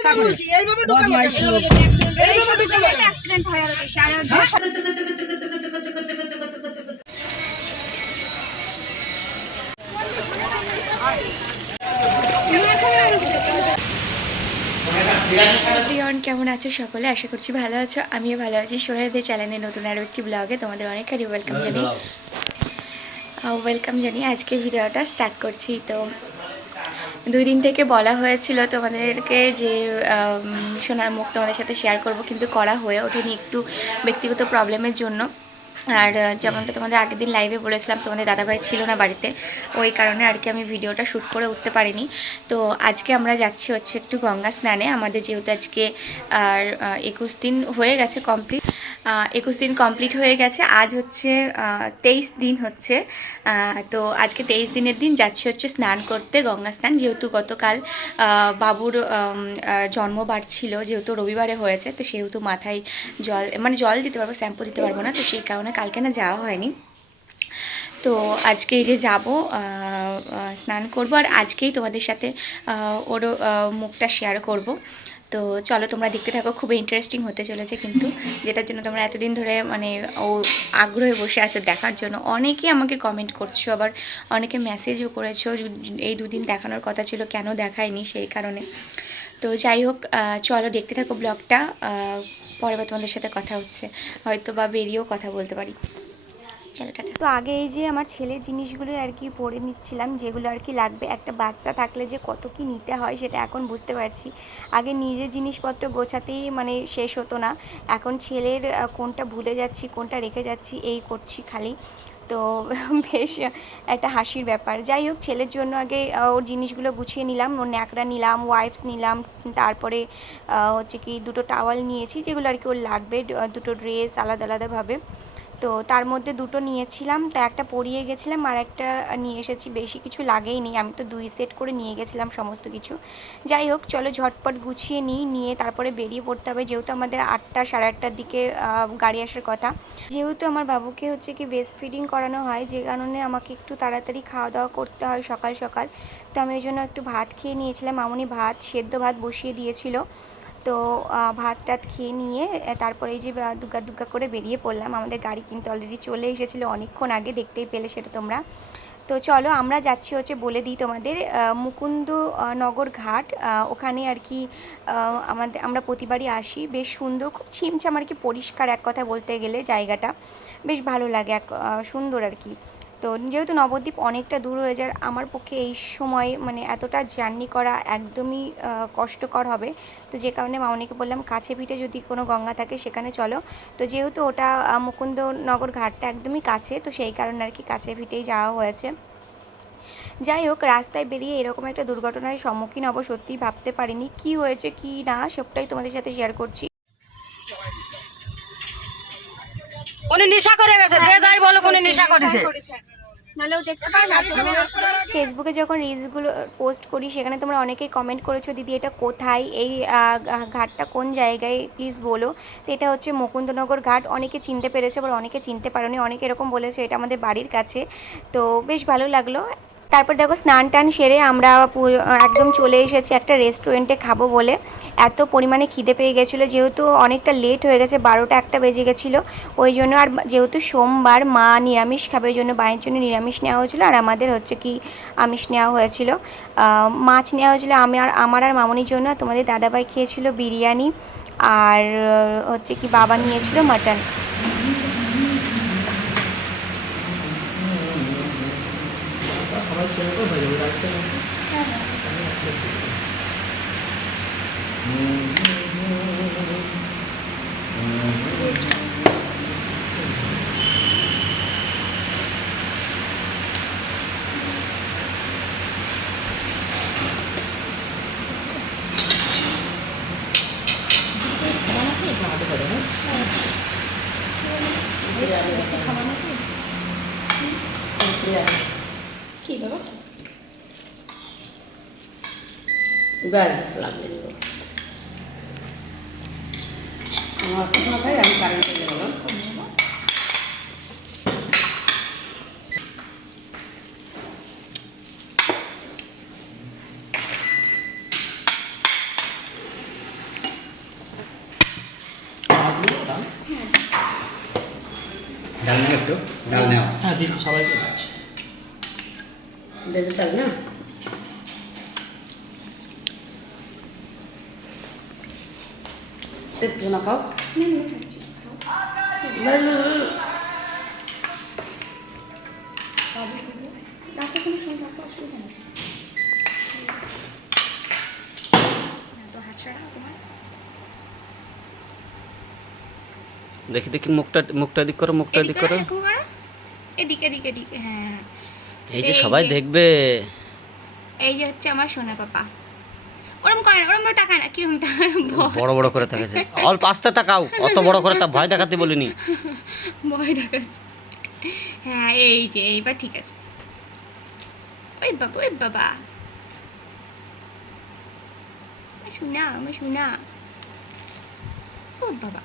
প্রিয়ন কেমন আছো সকলে? আশা করছি ভালো আছো, আমিও ভালো আছি। সোনাদের চ্যানেলে নতুন আরও একটি ব্লগে তোমাদের অনেকখানি ওয়েলকাম জানি আজকে ভিডিওটা স্টার্ট করছি। তো 2 দিন থেকে বলা হয়েছিল তোমাদেরকে যে সোনার মুখ তোমাদের সাথে শেয়ার করব, কিন্তু করা হয়ে ওঠেনি একটু ব্যক্তিগত প্রবলেমের জন্য। আর যেমনটা তোমাদের আগের দিন লাইভে বলেছিলাম, তোমাদের দাদাভাই ছিল না বাড়িতে, ওই কারণে আর কি আমি ভিডিওটা শ্যুট করে উঠতে পারিনি। তো আজকে আমরা যাচ্ছি হচ্ছে একটু গঙ্গা স্নানে। আমাদের যেহেতু আজকে আর 21 দিন হয়ে গেছে কমপ্লিট, 21 দিন কমপ্লিট হয়ে গেছে। আজ হচ্ছে 23 দিন হচ্ছে। তো আজকে 23 দিনের দিন যাচ্ছি হচ্ছে স্নান করতে, গঙ্গা স্নান। যেহেতু গতকাল বাবুর জন্মবার ছিল, যেহেতু রবিবারে হয়েছে, তো সেহেতু মাথায় জল দিতে পারবো, শ্যাম্পু দিতে পারবো না, তো সেই কারণে কালকে না যাওয়া হয়নি। তো আজকে এই যে যাব, স্নান করব, আর আজকেই তোমাদের সাথে ওর মুখটা শেয়ার করব। তো চলো তোমরা দেখতে থাকো, খুবই ইন্টারেস্টিং হতে চলেছে কিন্তু, যেটার জন্য তোমরা এতদিন ধরে ও আগ্রহে বসে আছো দেখার জন্য। অনেকেই আমাকে কমেন্ট করছো, আবার অনেকে মেসেজও করেছো এই 2 দিন দেখানোর কথা ছিল, কেন দেখায়নি সেই কারণে। তো যাই হোক, চলো দেখতে থাকো ব্লগটা। পরে বা তোমাদের সাথে কথা হচ্ছে, হয়তো বা বেরিয়েও কথা বলতে পারি। তো আগে এই যে আমার ছেলের জিনিসগুলো আর কি পরে নিচ্ছিলাম, যেগুলো আর কি লাগবে। একটা বাচ্চা থাকলে যে কত কি নিতে হয় সেটা এখন বুঝতে পারছি। আগে নিজের জিনিসপত্র গোছাতেই মানে শেষ হতো না, এখন ছেলের কোনটা ভুলে যাচ্ছি, কোনটা রেখে যাচ্ছি, এই করছি খালি। তো বেশ একটা হাসির ব্যাপার। যাই হোক, ছেলের জন্য আগে ওর জিনিসগুলো গুছিয়ে নিলাম। ওর ন্যাকড়া নিলাম, ওয়াইপস নিলাম, তারপরে হচ্ছে কি 2টো টাওয়াল নিয়েছি, যেগুলো আর কি ওর লাগবে, 2টো ড্রেস আলাদা আলাদাভাবে। তো তার মধ্যে 2টো নিয়েছিলাম, তা একটা পরিয়ে গেছিলাম, আর একটা নিয়ে এসেছি। বেশি কিছু লাগেইনি, আমি তো 2 সেট করে নিয়ে গেছিলাম সমস্ত কিছু। যাই হোক, চলো ঝটপট গুছিয়ে নিয়ে তারপরে বেরিয়ে পড়তে হবে, যেহেতু আমাদের 8টা সাড়ে 8টার দিকে গাড়ি আসার কথা। যেহেতু আমার বাবুকে হচ্ছে কি ব্রেস্ট ফিডিং করানো হয়, যে কারণে আমাকে একটু তাড়াতাড়ি খাওয়া দাওয়া করতে হয় সকাল সকাল। তো আমি ওই জন্য একটু ভাত খেয়ে নিয়েছিলাম। মামুনি সেদ্ধ ভাত বসিয়ে দিয়েছিল। তো ভাত টাত খেয়ে নিয়ে তারপরে এই যে দুগ্গা দুগ্গা করে বেরিয়ে পড়লাম। আমাদের গাড়ি কিন্তু অলরেডি চলে এসেছিলো অনেকক্ষণ আগে, দেখতেই পেলে সেটা তোমরা। তো চলো আমরা যাচ্ছি হচ্ছে, বলে দিই তোমাদের, মুকুন্দনগর ঘাট। ওখানে আর কি আমরা প্রতিবারই আসি। বেশ সুন্দর, খুব ছিমছাম আর কি, পরিষ্কার এক কথা বলতে গেলে জায়গাটা বেশ ভালো লাগে, সুন্দর আর কি। তো যেহেতু নবদ্বীপ অনেকটা দূর হয়ে যায়, আমার পক্ষে এই সময় মানে এতটা জার্নি করা একদমই কষ্টকর হবে। তো যে কারণে মামনিকে বললাম কাছে পিঠে যদি কোনো গঙ্গা থাকে সেখানে চলো। তো যেহেতু ওটা মুকুন্দনগর ঘাটটা একদমই কাছে, তো সেই কারণে আর কি কাছে পিঠেই যাওয়া হয়েছে। যাই হোক, রাস্তায় বেরিয়ে এরকম একটা দুর্ঘটনার সম্মুখীন হব সত্যিই ভাবতে পারিনি। কি হয়েছে কি না সবটাই তোমাদের সাথে শেয়ার করছি। উনি নেশা করে গেছে, যে যাই বলো উনি নেশা করেছে। ফেসবুকে যখন রিলসগুলো পোস্ট করি, সেখানে তোমরা অনেকেই কমেন্ট করেছো, দিদি এটা কোথায়, এই ঘাটটা কোন জায়গায় প্লিজ বলো। তো এটা হচ্ছে মুকুন্দনগর ঘাট। অনেকে চিনতে পেরেছো, আবার অনেকে চিনতে পারোনি, অনেকে এরকম বলেছো এটা আমাদের বাড়ির কাছে। তো বেশ ভালো লাগলো। তারপর দেখো, স্নান টান সেরে আমরা একদম চলে এসেছি একটা রেস্টুরেন্টে খাবো বলে। এত পরিমাণে খিদে পেয়ে গেছিলো, যেহেতু অনেকটা লেট হয়ে গেছে, 12টা 1টা বেজে গেছিলো ওই জন্য। আর যেহেতু সোমবার, মা নিরামিষ খাবে, ওই জন্য মায়ের জন্য নিরামিষ নেওয়া হয়েছিলো, আর আমাদের হচ্ছে কি আমিষ নেওয়া হয়েছিল। মাছ নেওয়া হয়েছিলো আমার আর মামনির জন্য। তোমাদের দাদাভাই খেয়েছিল বিরিয়ানি, আর হচ্ছে কি বাবা নিয়েছিল মাটন। কি বাবা ব্যাস লাগবে আমার কথা খাই, আমি কারেন্টে গেলাম। ডাল নেবে একটু ডাল নেও। হ্যাঁ দিচ্ছি, সবাইকে দিচ্ছি। ভেজিটাল না একটু না খাও দেখি দেখি মুখটা দিক করো, মুখটা দিক করো। এদিকে এদিকে এদিকে, হ্যাঁ। এই যে এই সবাই যে। দেখবে। এই যে হচ্ছে আমার সোনা পাপা। ওরম করে না, ওরম ভাবে তাকায় না, কিরম তাকায়, বড় বড় করে তাকাচ্ছে। অল্প আস্তে তাকাও, অত বড় করে তা ভয় দেখাতে বলিনি। ভয় দেখাচ্ছে। হ্যাঁ এই যে, এইবার ঠিক আছে। ওই বাবা, ওই বাবা, আমার সোনা, আমার সোনা। ও বাবা।